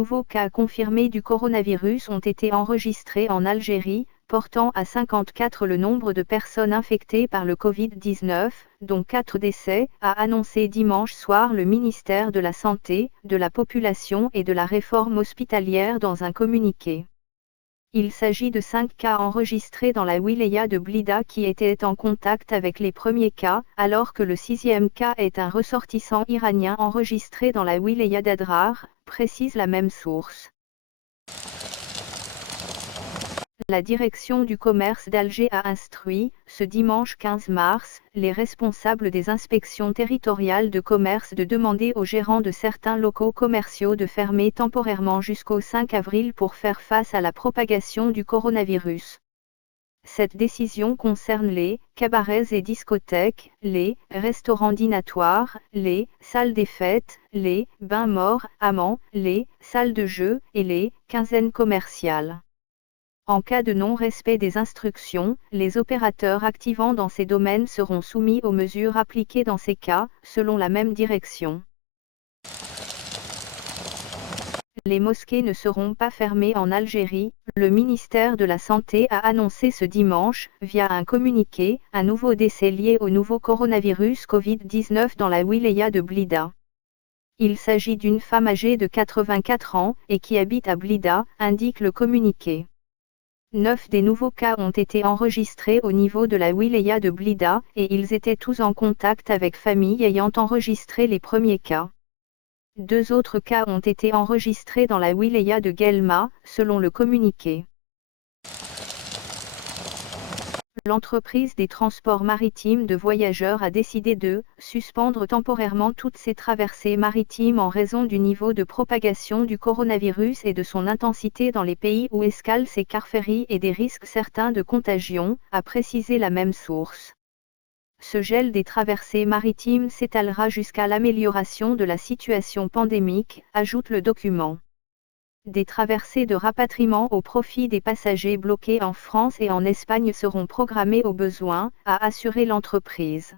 nouveaux cas confirmés du coronavirus ont été enregistrés en Algérie, portant à 54 le nombre de personnes infectées par le Covid-19, dont 4 décès, a annoncé dimanche soir le ministère de la Santé, de la Population et de la Réforme hospitalière dans un communiqué. Il s'agit de 5 cas enregistrés dans la wilaya de Blida qui étaient en contact avec les premiers cas, alors que le 6e cas est un ressortissant iranien enregistré dans la wilaya d'Adrar, précise la même source. La direction du commerce d'Alger a instruit, ce dimanche 15 mars, les responsables des inspections territoriales de commerce de demander aux gérants de certains locaux commerciaux de fermer temporairement jusqu'au 5 avril pour faire face à la propagation du coronavirus. Cette décision concerne les cabarets et discothèques, les restaurants dînatoires, les salles des fêtes, les bains morts, amants, les salles de jeu et les quinzaines commerciales. En cas de non-respect des instructions, les opérateurs activant dans ces domaines seront soumis aux mesures appliquées dans ces cas, selon la même direction. Les mosquées ne seront pas fermées en Algérie. Le ministère de la Santé a annoncé ce dimanche, via un communiqué, un nouveau décès lié au nouveau coronavirus Covid-19 dans la wilaya de Blida. Il s'agit d'une femme âgée de 84 ans, et qui habite à Blida, indique le communiqué. 9 des nouveaux cas ont été enregistrés au niveau de la wilaya de Blida, et ils étaient tous en contact avec familles ayant enregistré les premiers cas. 2 autres cas ont été enregistrés dans la wilaya de Guelma, selon le communiqué. L'entreprise des transports maritimes de voyageurs a décidé de suspendre temporairement toutes ses traversées maritimes en raison du niveau de propagation du coronavirus et de son intensité dans les pays où escalent ces car ferries et des risques certains de contagion, a précisé la même source. Ce gel des traversées maritimes s'étalera jusqu'à l'amélioration de la situation pandémique, ajoute le document. Des traversées de rapatriement au profit des passagers bloqués en France et en Espagne seront programmées au besoin, a assuré l'entreprise.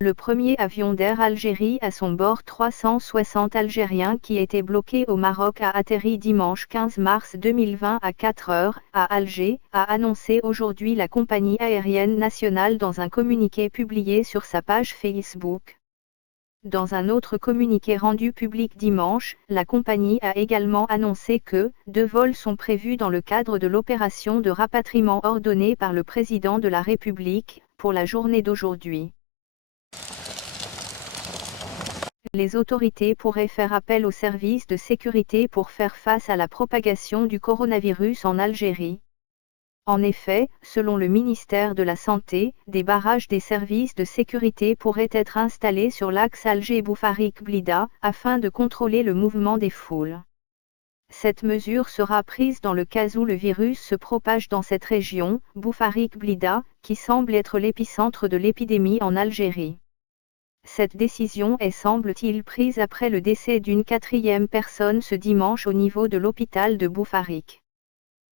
Le premier avion d'Air Algérie à son bord 360 Algériens qui étaient bloqués au Maroc a atterri dimanche 15 mars 2020 à 4 heures, à Alger, a annoncé aujourd'hui la compagnie aérienne nationale dans un communiqué publié sur sa page Facebook. Dans un autre communiqué rendu public dimanche, la compagnie a également annoncé que 2 vols sont prévus dans le cadre de l'opération de rapatriement ordonnée par le président de la République, pour la journée d'aujourd'hui. Les autorités pourraient faire appel aux services de sécurité pour faire face à la propagation du coronavirus en Algérie. En effet, selon le ministère de la Santé, des barrages des services de sécurité pourraient être installés sur l'axe Alger-Boufarik-Blida, afin de contrôler le mouvement des foules. Cette mesure sera prise dans le cas où le virus se propage dans cette région, Boufarik-Blida, qui semble être l'épicentre de l'épidémie en Algérie. Cette décision est semble-t-il prise après le décès d'une 4e personne ce dimanche au niveau de l'hôpital de Boufarik.